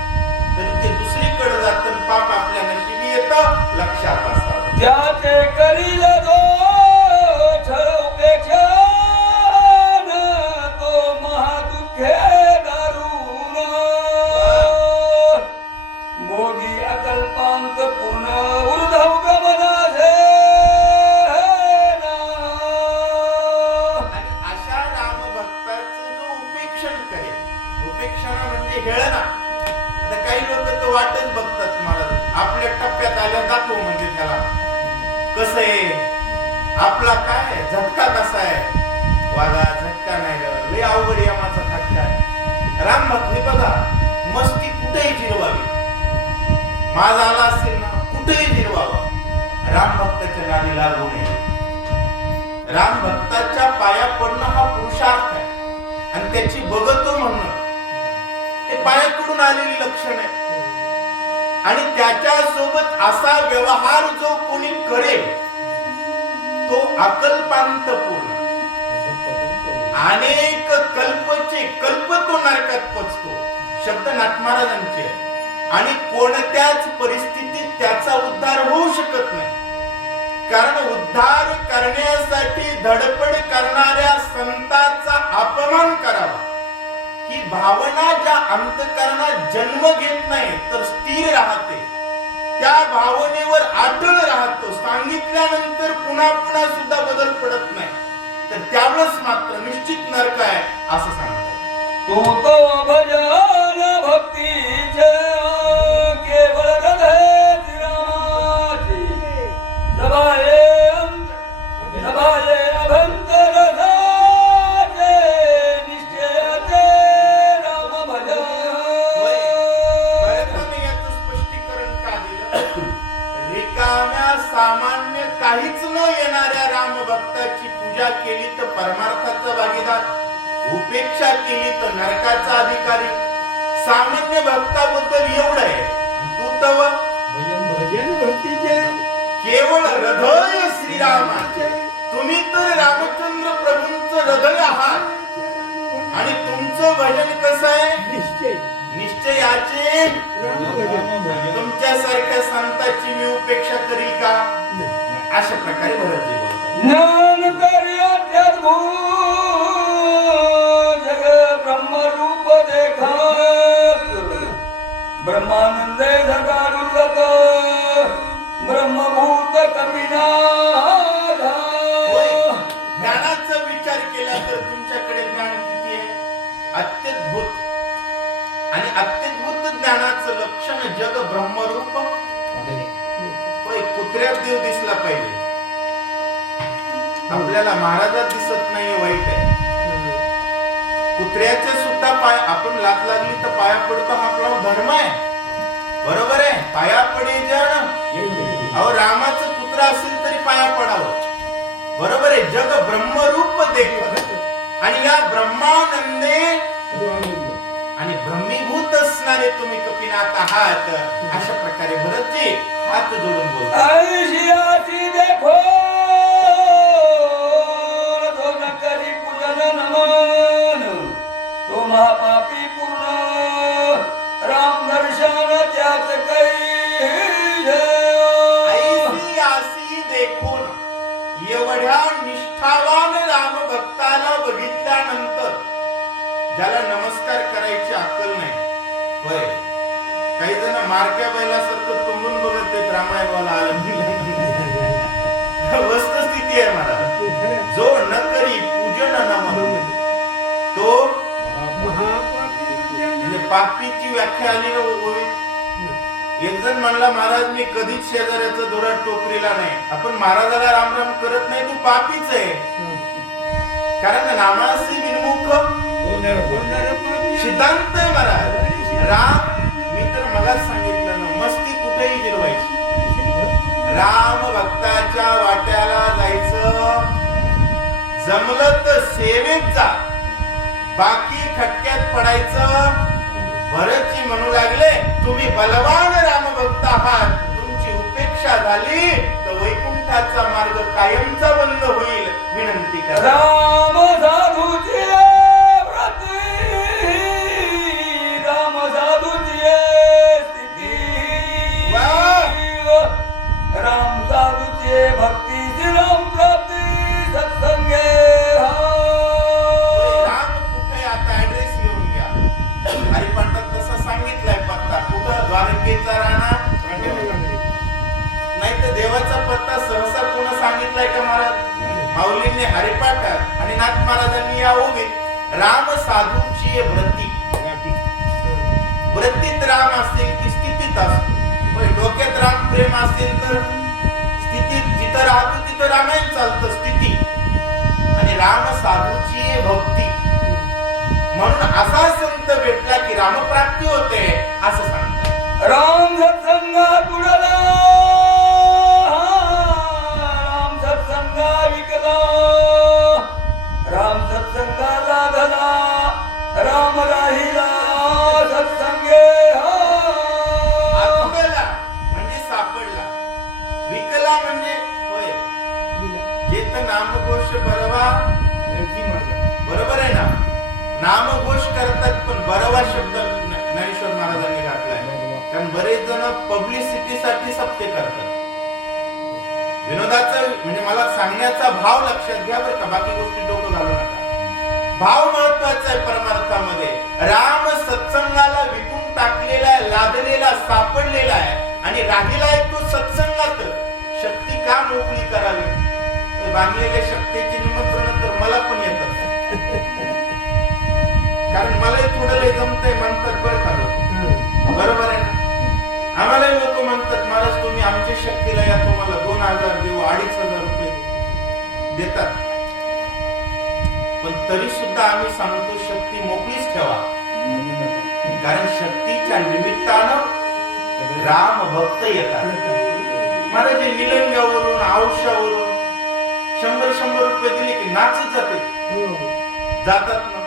तरी ते दुसरीकडे जात, पाप आपल्या नशिबी येतं. लक्षात असावं. ज्याचे करील दोष उपेक्षा तो महादुःखे दारुण मोगी अकल्पांत पूर्ण ऊर्ध्व गमनाचे. आणि अशा राम भक्ताचं जो उपेक्षण करेल, उपेक्षण म्हणजे हेळना. आता काही लोक तो वाटच बघतात, महाराज आपल्या टप्प्यात आल्या दाखव म्हणजे त्याला कसं आहे, आपला काय झटका कसा आहे. वागा झटका नाही ग, लय अवघड यमाचा झटका आहे. राम भक्ती बघा, मस्ती कुठेही जिरवावी. माझा आला असेल ना, कुठेही जिरवावा. राम भक्ताच्या नादी लागू नये. राम भक्ताच्या पाया पडणं हा पुरुषार्थ आहे. आणि त्याची बघतो म्हणणं हे पायाकडून आलेली लक्षण आहे. आणि त्याच्या सोबत असा व्यवहार जो कोणी करेल तो अकल्पांत पूर्ण. अनेक कल्पचे कल्प तो नरकात पोचतो. शब्द नाथ महाराजांचे आहे. आणि कोणत्याच परिस्थितीत त्याचा उद्धार होऊ शकत नाही. कारण उद्धार करण्यासाठी धडपड करणाऱ्या संतांचा अपमान करावा ही भावना ज्या अंतःकरणात जन्म घेत नाही तर स्थिर राहते, त्या भावनेवर अटळ राहतो. सांगितल्यानंतर पुन्हा पुन्हा सुद्धा बदल पडत नाही, तर त्यावेळेस मात्र निश्चित नरक आहे असं सांगतात. तू तो भजन भक्तीचे केवळ हृदय रामाची दबाये अभंत रथाचे निश्चयाचे राम भजन. बऱ्याचदा याचं स्पष्टीकरण का दिलं? रिकाम्या सामान्य काहीच न येणाऱ्या राम भक्ताची पूजा केली तर परमार्थाचा भागीदार, उपेक्षा केली तर नरकाचा अधिकारी. सामान्य भक्ताबद्दल एवढं आहे, तू तव भजन भक्तीचे केवळ हृदय श्रीरामाचे. तुम्ही तर रामचंद्र प्रभूंचं हृदय आहात. आणि तुमचं भजन कसं आहे? निश्चय निश्चयाचे. राम भजन. तुमच्यासारख्या संतांची मी उपेक्षा करील का? अशा प्रकारे भरतजी बोलतात. ज्ञान कार्यात्यद्भुत जग ब्रह्मरूप देखात ब्रह्मानंदे जगारुलत ब्रह्मभूत कपिनाथा. ज्ञानाचा विचार केला तर तुमच्याकडे ज्ञान किती आहे? अत्यद्भुत. आणि अत्यद्भुत ज्ञानाचं लक्षण जग ब्रह्मरूप. होय, कुत्र्यात देव दिसला पाहिजे. आपल्याला महाराजात दिसत नाही, वाईट आहे. कुत्र्याचे सुद्धा पाय आपण लात लागली तर पाया पडतो, हा आपला धर्म आहे. बरोबर आहे, पाया पडे जण. अहो, रामाचं कुत्रा असेल तरी पाया पडावं. बरोबर आहे. जग ब्रह्मरूप देखत आणि या ब्रह्मानंदे आणि ब्रह्मीभूत असणारे तुम्ही कपिनाथ आहात. अशा प्रकारे भरतजी हात जोडून बोलतात. ऐशियाची देखो तो न करी पूजन नमन तो महापापी पूर्ण राम दर्शन त्याच ऐसी आसी देखून एवढ्या निष्ठावान राम भक्ताला बघितल्यानंतर ज्याला नमस्कार करायची अक्कल नाही, होय, काही जण मारक्या बैलासारखं तुंबून बघत ते रामायणवाला आलं वस्तुस्थिती आहे मला. जो न करी पूजन नमन तो म्हणजे पापीची व्याख्या आली ना ओळीत. एक जण म्हणला महाराज मी कधीच शेजाऱ्याचा दोरा टोकरीला नाही. आपण महाराजाला रामराम करत नाही तू पापीच आहे. कारण नामासी विनमुख सिद्धांत आहे महाराज. राम मी तर मलाच सांगितलं ना मस्ती कुठेही जिरवायची. राम भक्ताच्या वाट्याला जायचं जमलं तर सेवेत जा बाकी खटक्यात पडायचं. भरतजी म्हणू लागले तुम्ही बलवान रामभक्त आहात तुमची उपेक्षा झाली तर वैकुंठाचा मार्ग कायमचा बंद होईल. विनंती करा. राम साधूची व्रती राम साधूची स्थिती राम साधूची भक्ती राम प्राप्ती सत्संगे राम कुठे आता ऍड्रेस घेऊन घ्या. हरिपाठात तसा सांगितलाय पत्ता कुठं द्वारकेचा राणा नाही तर देवाचा पत्ता सहसा कोण सांगितलाय का महाराज. माऊलींनी हरिपाठात आणि नाथ महाराजांनी या ओवीत राम साधूची व्रती व्रतीत राम असेल की स्थितीत असतो. डोक्यात राम प्रेम असेल तर स्थितीत जिथं राहतो तिथं रामायण चालतं स्थिती. आणि राम साधूची भक्ती म्हणून असा संत भेटला की रामप्राप्ती होते असं सांगतात. राम सत्संगा तुडला राम सत्संगा विकला राम सत्संगा लागला राम राहिला सत्संगे आठवडला म्हणजे सापडला विकला म्हणजे होय जेत नामघोष बरवा बरोबर आहे ना. नामघोष करतात पण बरवा शब्द ज्ञानेश्वर महाराजांनी घातलाय. कारण बरेच जण पब्लिसिटीसाठी सत्य करतात. विनोदाचा म्हणजे मला सांगण्याचा भाव लक्षात घ्या बरं का. बाकी गोष्टी डोकं घालू नका. भाव महत्वाचा आहे परमार्थामध्ये. राम सत्संगाला विकून टाकलेला आहे लादलेला सापडलेला आहे आणि राहिला आहे तो सत्संगात. शक्ती का मोकळी करावी. बांधलेल्या शक्तीची निमंत्रण तर मला पण येतात. कारण मलाही थोडं लय जमतंय म्हणतात बरं का लोक. बरोबर आहे ना. आम्हाला लोक म्हणतात महाराज तुम्ही आमच्या शक्तीला या तुम्हाला 2000 देऊ 2500 रुपये देतात. पण तरी सुद्धा आम्ही सांगतो शक्ती मोकळीच ठेवा. कारण शक्तीच्या निमित्तानं राम भक्त येतात. महाराज निलंग्यावरून औषावरून 100 रुपये दिले की नाचत जातात ना.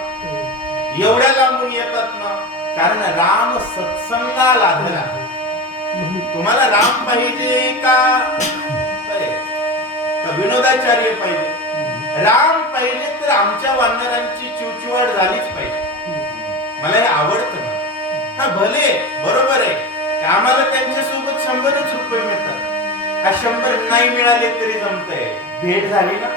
एवढ्या लांबून येतात ना. कारण राम सत्संगा लादला. तुम्हाला राम पाहिजे का विनोदाचार्य पाहिजे. राम पाहिजे तर आमच्या वानरांची चिवचिवाट झालीच पाहिजे. मला हे आवडतं ना. हा भले बरोबर आहे आम्हाला त्यांच्या सोबत 100च रुपये मिळतात. हा 100 नाही मिळाले तरी जमतंय. भेट झाली ना.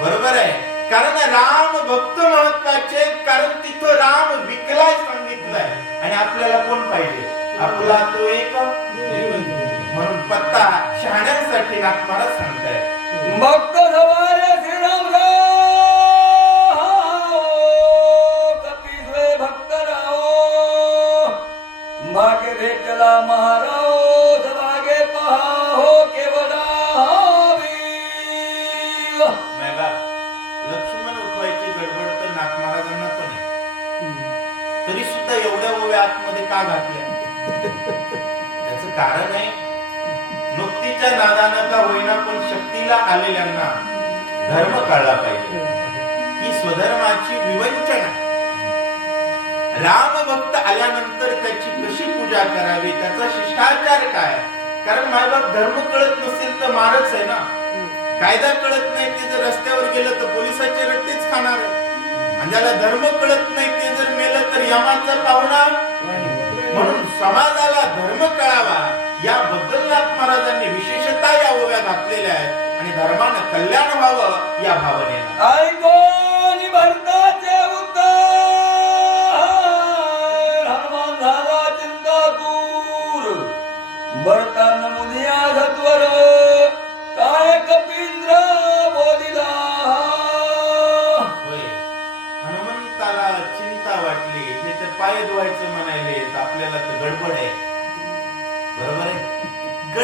बरोबर आहे. कारण राम भक्त महत्वाचे कारण तिथं राम विकलाय सांगितलंय. आणि आपल्याला कोण पाहिजे आपला तो एक म्हणून पत्ता शहाण्यांसाठी नाथ महाराज सांगताय. भक्त सवारे श्रीराम कपिस्वे भक्त राहो भाग्य भेटला महाराव सभागे पहाहो केवळा मेला लक्ष्मण उठवायची गडबड तर नाथ महाराजांना पण आहे. तरी सुद्धा एवढ्या ओव्या आतमध्ये का घातल्या. त्याचं कारण आहे नुकतीच्या नादानं का होईना पण शक्तीला आलेल्यांना धर्म कळला पाहिजे. ही स्वधर्माची विवंचना. राम भक्त आल्यानंतर त्याची कशी पूजा करावी त्याचा शिष्टाचार काय. कारण मायबाप धर्म कळत नसेल तर मारच आहे ना. कायदा कळत नाही ते जर रस्त्यावर गेलं तर पोलिसाचे रट्टेच खाणार आहे. आणि ज्याला धर्म कळत नाही ते जर मेलं तर यमाचा पाहुणा. म्हणून समाजाला धर्म कळावा याबद्दल नाथ महाराजांनी विशेषतः या ओव्या घातलेल्या आहेत. आणि धर्मानं कल्याण व्हावं या भावनेनं. ऐकोनी भरताचे उत्तर हनुमान झाला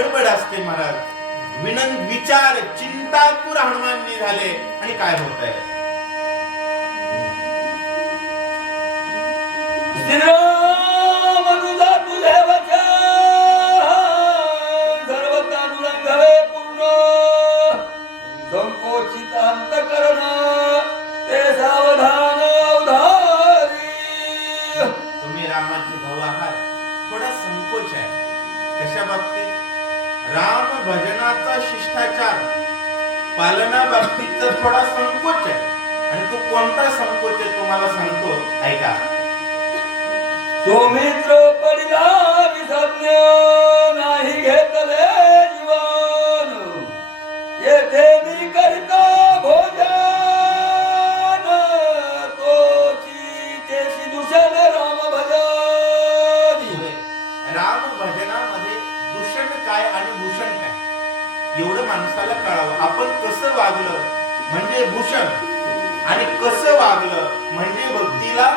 गडबड असते महाराज. विचार चिंतातूर हनुमाननी झाले आणि काय होत आहे. श्रीराम तुझा तुझे वचन सर्वता तुरंगवे पूर्ण संकोचित अंतकरण ते सावधान अवधारी. तुम्ही रामाचे भाऊ आहात, थोडा संकोच आहे. कशा बाबतीत? राम भजनाचा शिष्टाचार पालना बाबतीत थोडा संकोच आहे. आणि तो कोणता संकोच आहे तुम्हाला सांगतो, ऐका. सौमित्र पडिला विसज्ञ नाही घेतले जीवन येथे मी करिता भोजन तोची तेशी दूषण राम भजन. राम भजनामध्ये दूषण काय आणि भूषण काय एवढं माणसाला कळावं. आपण कसं वागलं म्हणजे भूषण आणि कसं वागलं म्हणजे भक्तीला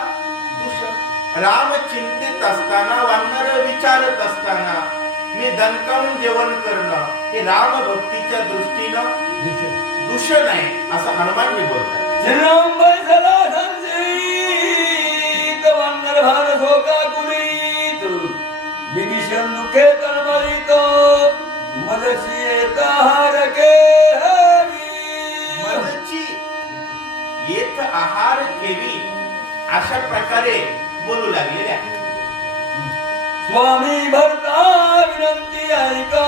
दूषण. राम चिंतित असताना, वानर विचारत असताना मी दणकावून जेवण करणं हे राम भक्तीच्या दृष्टीनं दूषण आहे असं हनुमानजी बोलतात. श्रीराम बैसला संजीत वानर भार शोका कुलीत विभीषण दुखे तळमळीत मदची येत आहार केवी. मदची येत आहार केवी अशा प्रकारे बोलू लागलेले आहे. स्वामी भरता विनंती ऐका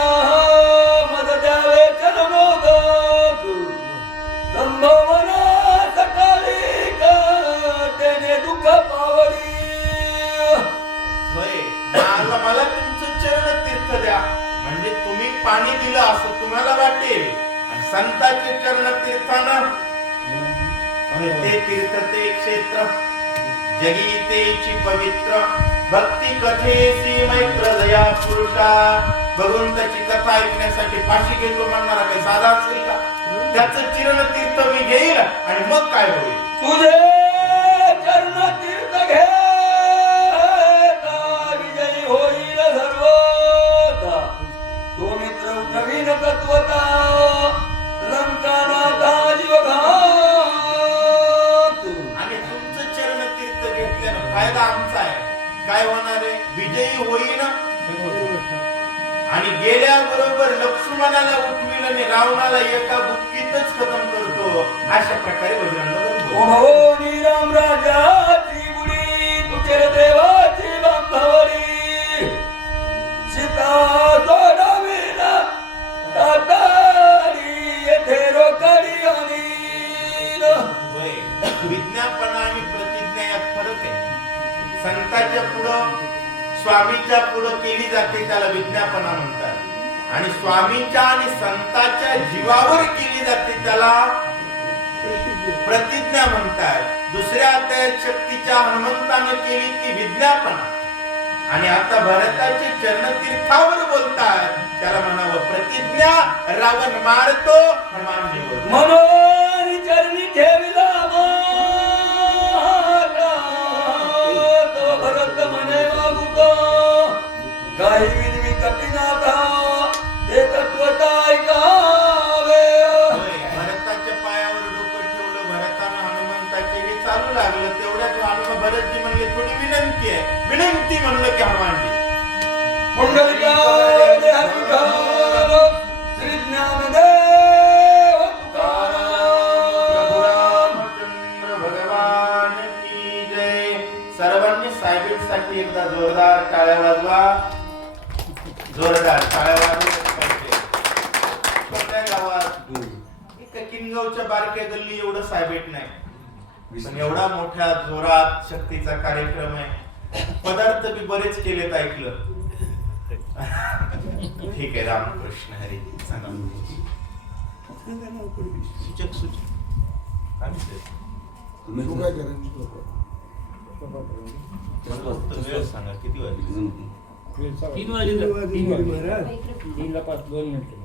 मद द्यावे चरणोदक संभवना सकाळी त्याने दुःख पावली. होय, मला तुमचं चरण तीर्थ द्या म्हणजे तुम्ही पाणी दिलं असं तुम्हाला वाटेल. आणि संतांचे चरण तीर्थानं ते तीर्थ ते क्षेत्र जगीतेची पवित्र भक्ती कथेसी मैत्र दया पुरुषा. भगवंताची कथा ऐकण्यासाठी फाशी घेतो म्हणणारा काही साधा असेल का? त्याचं चिरण तीर्थ मी घेईल आणि मग काय होईल. तुझे चरण तीर्थ घे विजयी होईल सर्वता. सौमित्र उठवीन तत्वता लंकानाथा जीवघात. आणि तुमचं चरण तीर्थ घेतल्यानं फायदा आमचा आहे. काय होणार आहे? विजयी होईना आणि गेल्याबरोबर लक्ष्मणाला उठविल आणि रावणाला एका बुक्कीतच खतम करतो. अशा प्रकारे बजरंग ओ भवानी राम राजाची बुडी तुझे देवाची बांधवडी सीता सोडविना तातारी येथे रोकडी आणि होय, विज्ञापना आणि प्रतिज्ञा यात फरक आहे. संताच्या पुढं स्वामीच्या पुढं केली जाते त्याला विज्ञापना म्हणतात आणि स्वामीच्या आणि संताच्या जीवावर केली जाते त्याला प्रतिज्ञा म्हणतात. दुसऱ्या अध्यायात शक्तीच्या हनुमंतानं केली ती विज्ञापना आणि आता भरताचे चरणतीर्थावर बोलतात त्याला म्हणावं प्रतिज्ञा. रावण मारतो हनुमानजी बोलतात मनोरी चरणी ठेविला भरत म्हणे मागुतो काही विनवी कपिनाथा ते तत्वता ऐकावे. भरताच्या पायावर डोकं ठेवलं. भरतानं हनुमंताचे हे चालू लागलं. तेवढ्यात हनुमान भरतजी म्हणले थोडी विनंती आहे. विनंती म्हणलं की हनुमानजी पुंडलिकावरे हरिकाल श्री ज्ञानदेव तुकाराम. रामचंद्र भगवान की जय. सर्वांनी साहेबींसाठी एकदा जोरदार टाळ्या वाजवा. जोरदार टाळ्या वाजवल्या पाहिजे. छोट्या गावात एका किनगावच्या बारक्या गल्ली एवढं साहेबेट नाही पण एवढा मोठ्या जोरात शक्तीचा कार्यक्रम आहे. पदार्थ बी बरेच केलेत ऐकलं. ठीक आहे. रामकृष्ण हरी. सांगा सूचक सूचक काय म्हणते? वेळ सांगा किती वाजले? 3 वाजले.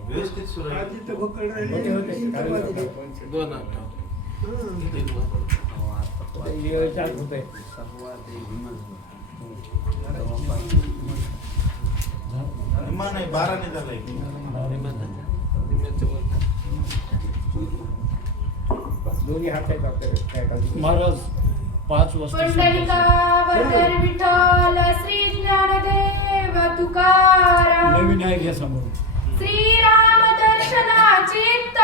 व्यवस्थित सुरू आहे. 2 8. निम्मा नाही 12 ने झालाय दोन्ही हात आहेत आपल्याकडे काय करायचं? महाराज 5 वाजता पुंडलिका वरदर विठ्ठल श्री ज्ञानदेव तुकाराम नवीन आहे घ्या समोर. श्रीराम दर्शनाचित्त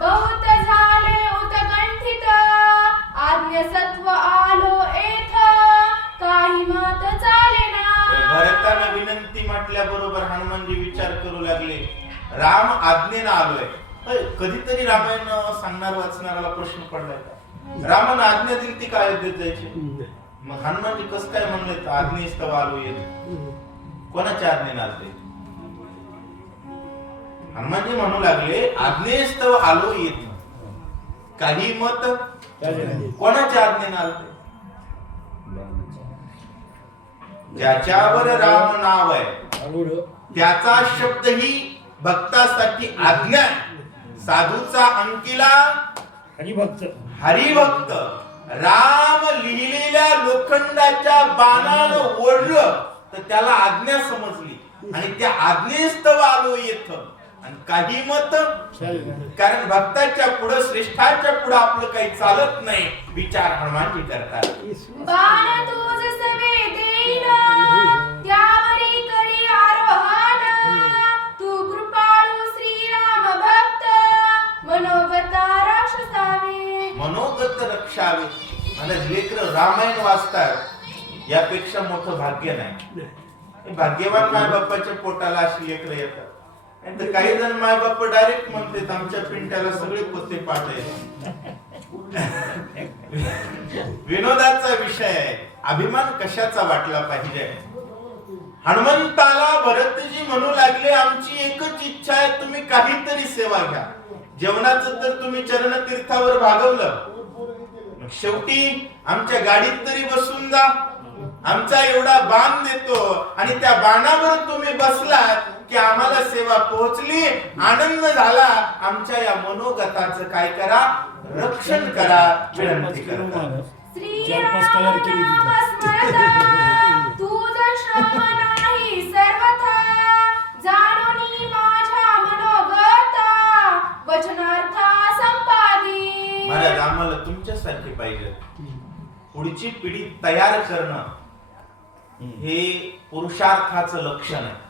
बहुत झाले उत्कंठित आज्ञ सत्व आलो येथ काही मत चालेना. भरताने विनंती म्हटल्याबरोबर हनुमानजी विचार करू लागले राम आज्ञेनं आलोय. कधीतरी रामायण सांगणार वाचणाऱ्याला प्रश्न पडलाय का? रामानं आज्ञा दिली ती काय देत जायची? मग हनुमानजी कसं काय म्हणले आज्ञेस्तव आलो येत? कोणाच्या आज्ञेनं आलते? हनुमानजी म्हणू लागले आज्ञेस्तव आलो येत काही मत कोणाच्या आज्ञेनं आलते? ज्याच्यावर राम नाव आहे त्याचा शब्द ही भक्तासाठी आज्ञा. साधूचा अंकिला हरिभक्त हरिभक्त. राम लिहिलेल्या लोखंडाच्या बाणानं ओढलं तर त्याला आज्ञा समजली आणि त्या आज्ञेस्तव आलो येत. आणि काही मत कारण भक्ताच्या पुढे श्रेष्ठाच्या पुढे आपलं काही चालत नाही विचार हनुमानजी करतात. बाण तुझ सवे देईन त्यावरी करी आरोहण तू कृपाळू श्रीराम भक्त मनोगता राक्षसावे. मनोगत रक्षावे. आणि लेकर रामायण वाचतात यापेक्षा मोठं भाग्य नाही. भाग्यवान माय बाप्पाच्या पोटाला अशी लेकर येतात. तर काही जण माय बाप्पा डायरेक्ट म्हणतात आमच्या पिंट्याला सगळे पोते पाठ आहे. विनोदाचा विषय आहे. अभिमान कशाचा वाटला पाहिजे? हनुमंताला भरतजी म्हणू लागले आमची एकच इच्छा आहे तुम्ही काहीतरी सेवा घ्या. जेवणाचं तर तुम्ही चरणतीर्थावर भागवलं शेवटी आमच्या गाडीत तरी बसून जा. आमचा एवढा बाण देतो आणि त्या बाणावर तुम्ही बसलात की आम्हाला सेवा पोहोचली आनंद झाला. आमच्या या मनोगताचं काय करा रक्षण करा विनंती करा. श्रीराम स्मरता तुझ श्रम नाही सर्वथा जाणूनी माझ्या मनोगता वचनार्था संपादी. महाराज आम्हाला तुमच्यासारखे पाहिजे. पुढची पिढी तयार करणं हे पुरुषार्थाचं लक्षण आहे.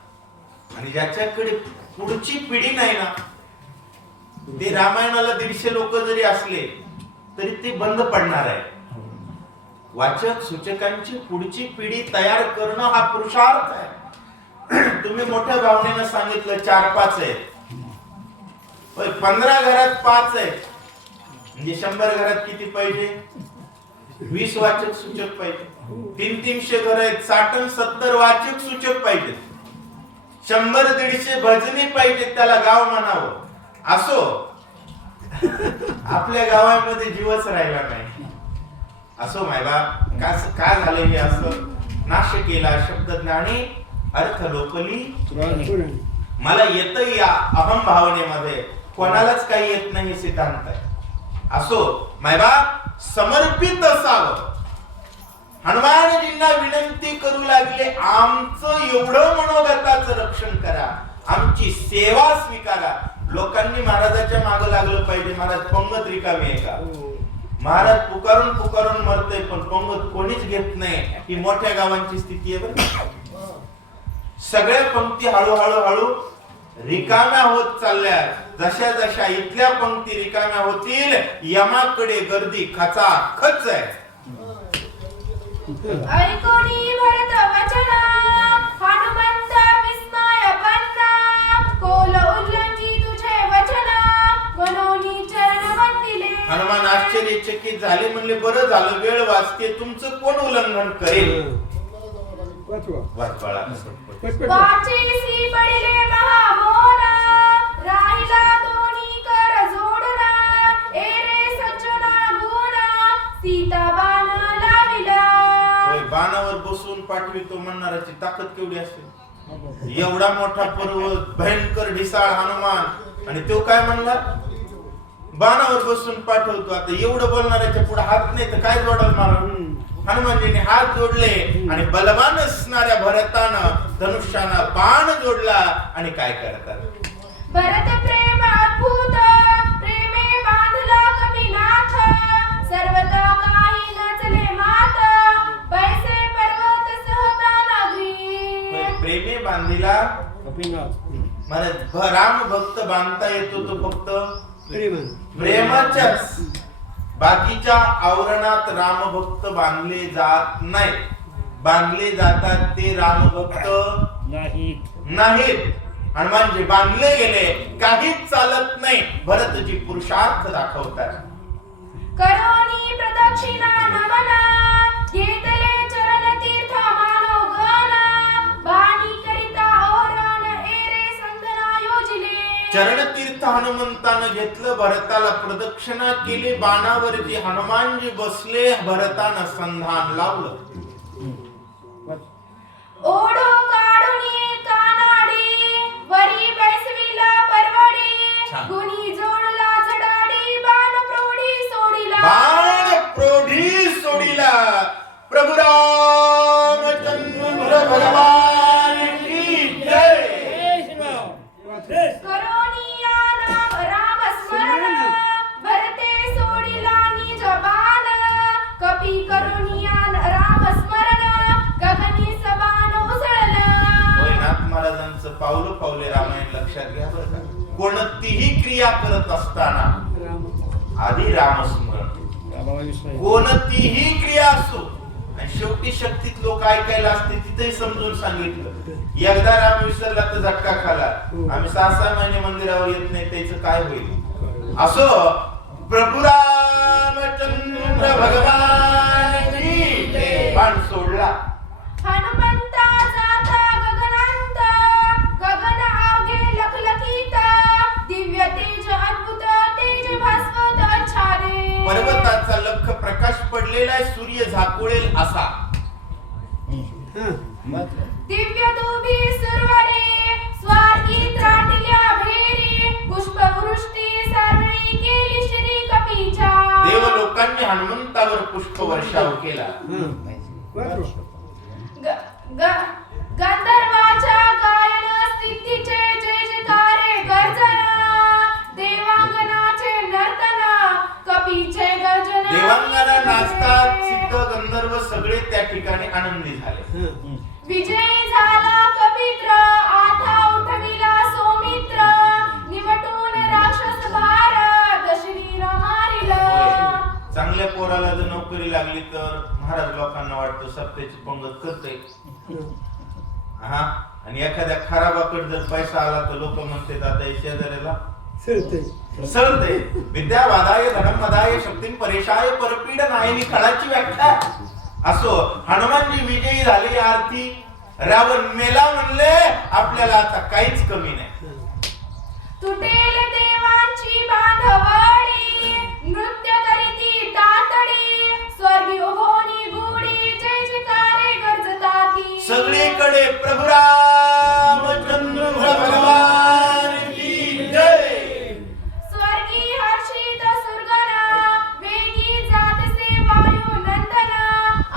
आणि ज्याच्याकडे पुढची पिढी नाही ना ते रामायणाला 150 लोक जरी असले तरी ते बंद पडणार आहे. वाचक सूचकांची पुढची पिढी तयार करणं हा पुरुषार्थ आहे. तुम्ही मोठ्या भावनेनं सांगितलं 4-5 आहेत 15 घरात 5 आहेत म्हणजे 100 घरात किती पाहिजे? 20 वाचक सूचक पाहिजे. 300 घर आहेत 60-70 वाचक सूचक पाहिजे. 100-150 भजनी पाहिजे त्याला गाव म्हणावं. असो आपल्या गावामध्ये जीवच राहिला नाही. असो मायबाप का झाले हे असं नाश केला शब्द ज्ञानी अर्थ लोकली. मला येत या अहम भावनेमध्ये कोणालाच काही येत नाही सिद्धांत आहे. असो मायबाप समर्पित असावं. हनुमानजींना विनंती करू लागले आमचं एवढं मनोगताचं रक्षण करा आमची सेवा स्वीकारा. लोकांनी महाराजाच्या मागे लागलं पाहिजे. महाराज पंगत रिकामी आहे का? महाराज पुकारून पुकारून मरते पण पंगत कोणीच घेत नाही. ही मोठ्या गावांची स्थिती आहे बरं. सगळ्या पंक्ती हळूहळू रिकाम्या होत चालल्या. जशा जशा इथल्या पंक्ती रिकाम्या होतील यमाकडे गर्दी खचाखच आहे. ऐकोनी भरत वचन हनुमंत विस्मय पन्ना कोल उल्लंघी तुझे वचन मनोनी चरण वंदिले. हनुमान आश्चर्यचकित झाले म्हणले बरं झालं वेळ वाचते तुमचं कोण उल्लंघन करेल? वाचीसी पडिले महामोना राहिला दोन्ही कर जोडना एरे सज्जना गुना सीता बाण लाविला. बाणावर बसून पाठवितो म्हणणाऱ्याची ताकद केवढी असते? एवढा मोठा पर्वत भयंकर ढिसाळ हनुमान आणि तो काय म्हणला बाणावर बसून पाठवतो. आता एवढं बोलणाऱ्याच्या पुढे हात नाही तर काय जोडाल मला? हनुमानजीने हात जोडले आणि बलवान असणाऱ्या भरतानं धनुष्यानं बाण जोडला आणि काय करतात भरत प्रेम अद्भुत प्रेमे बांधला कपिनाथ सर्वत काही नचले मात पैसे पर्वत सहता नागरी प्रेमे बांधिला कपिनाथ मला राम भक्त बांधता येतो तो फक्त प्रेमाच्याच बाकीच्या आवरणात राम भक्त बांधले जात नाही बांधले जातात ते राम भक्त नाहीत हनुमानजी बांधले गेले काहीच चालत नाही भरतजी पुरुषार्थ दाखवतात करोनी प्रदक्षिणा नमना घेतले चरण तीर्थ मानव गण बाणी करिता ओरण एरे संदना योजिले चरण तीर्थ हनुमंतानं घेतलं भरताला प्रदक्षिणा केली बाणावरती हनुमानजी बसले भरतानं संधान लावलं ओढो काढुनी कानाडी वरी बैसविला परवडी छान. गुणी जोडला झडाडी बाण प्रौढी सोडिला बाण प्रौढी सोडिला प्रभु रामचंद्र भगवान की जय करोनिया नाम राम स्मरण भरते सोडिला निज बाण कपी करोनिया राम स्मरण गगनी सबान उसळला नाथ महाराजांचं पावलं पावले रामायण लक्षात घ्या बरं का कोणतीही क्रिया करत असताना आधी रामस्मरण कोणतीही क्रिया असो आणि शेवटी शक्तीत लोक ऐकायला असते तिथेही समजून सांगितलं एकदा राम विसरला तर झटका खाला आम्ही 6-6 महिने मंदिरावर येत नाही त्याचं काय होईल असो प्रभु रामचंद्र भगवान की जय. बाण सोडला हनुमंता जाता गगनांत गगन आवगे लखलखीत दिव्य तेज अद्भुत तेज भास्वत छारे पर्वताचा लख प्रकाश पडलेला आहे सूर्य झाकोळेल असा दिव्य दुबी सुरवरे स्वार्गी त्राटल्या भेरी पुष्पवृष्टी सारळी केली श्री कपीच्या देव लोकांनी हनुमंतावर पुष्प वर्षाव केला गंधर्वाच्या गायन स्थितीचे जय जयकारे गर्जना देवांगनाचे नर्तना कपीचे गर्जना देवांगना नाचतात सिद्ध गंधर्व सगळे त्या ठिकाणी आनंदी झाले विजयी झाला कपित्र आता उठविला सौमित्र निवटून राक्षस भार दशरीर मारिला चांगल्या पोराला जर नोकरी लागली तर महाराज लोकांना वाटतं सत्तेची पंगत करते हा आणि एखाद्या खराबाकडे जर पैसा आला तर लोक म्हणते आता शेजाऱ्याला सरते विद्यावादाय धनमदाय शक्तीं परेशाय परपीडनाय ही खळाची व्याख्या असो हनुमानजी विजयी झाले आरती रावण मेला म्हणले आपल्याला आता काहीच कमी नाही तुटेल देवांची बांधवडी नृत्य करीती तातडी स्वर्गी होनी गुडी जय जयकारे गर्जताती सगळीकडे प्रभु रामचंद्र भगवान की जय स्वर्गी हर्षित सुरगना वेगी जातसे वायू नंदना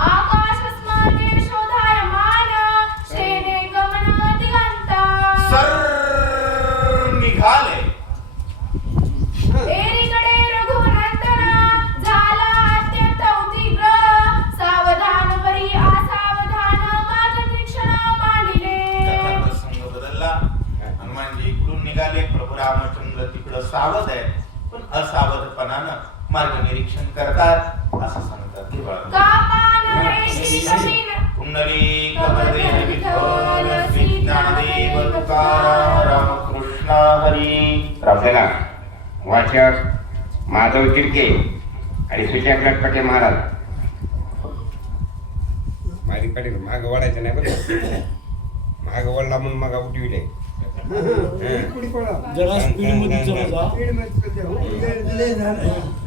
आकाश स्मरणे शोधायमान शेने गमन दिगंता सर निघाले एरीकडे रघुनंदना झाला अत्यंत उतिग्र सावधान परी असावधान मार्गदर्शन मांडिले प्रसंग बदलला हनुमानजी इकडून निघाले प्रभू रामचंद्र तिकडं सावध आहे पण असावधपणानं मार्ग निरीक्षण करतात असं सांगतात कापान वेशी कपिन पुंडलिक वरदे विठ्ठल श्री ज्ञानदेव तुकाराम रामकृष्ण हरी आपल्याला वाचक माधव तिरके आणि सुजात लटपटे महाराज माझ्याकडे माग वडायचं नाही बरं माग वडला म्हणून मग उठविले जरा स्पीड मध्ये चला जा.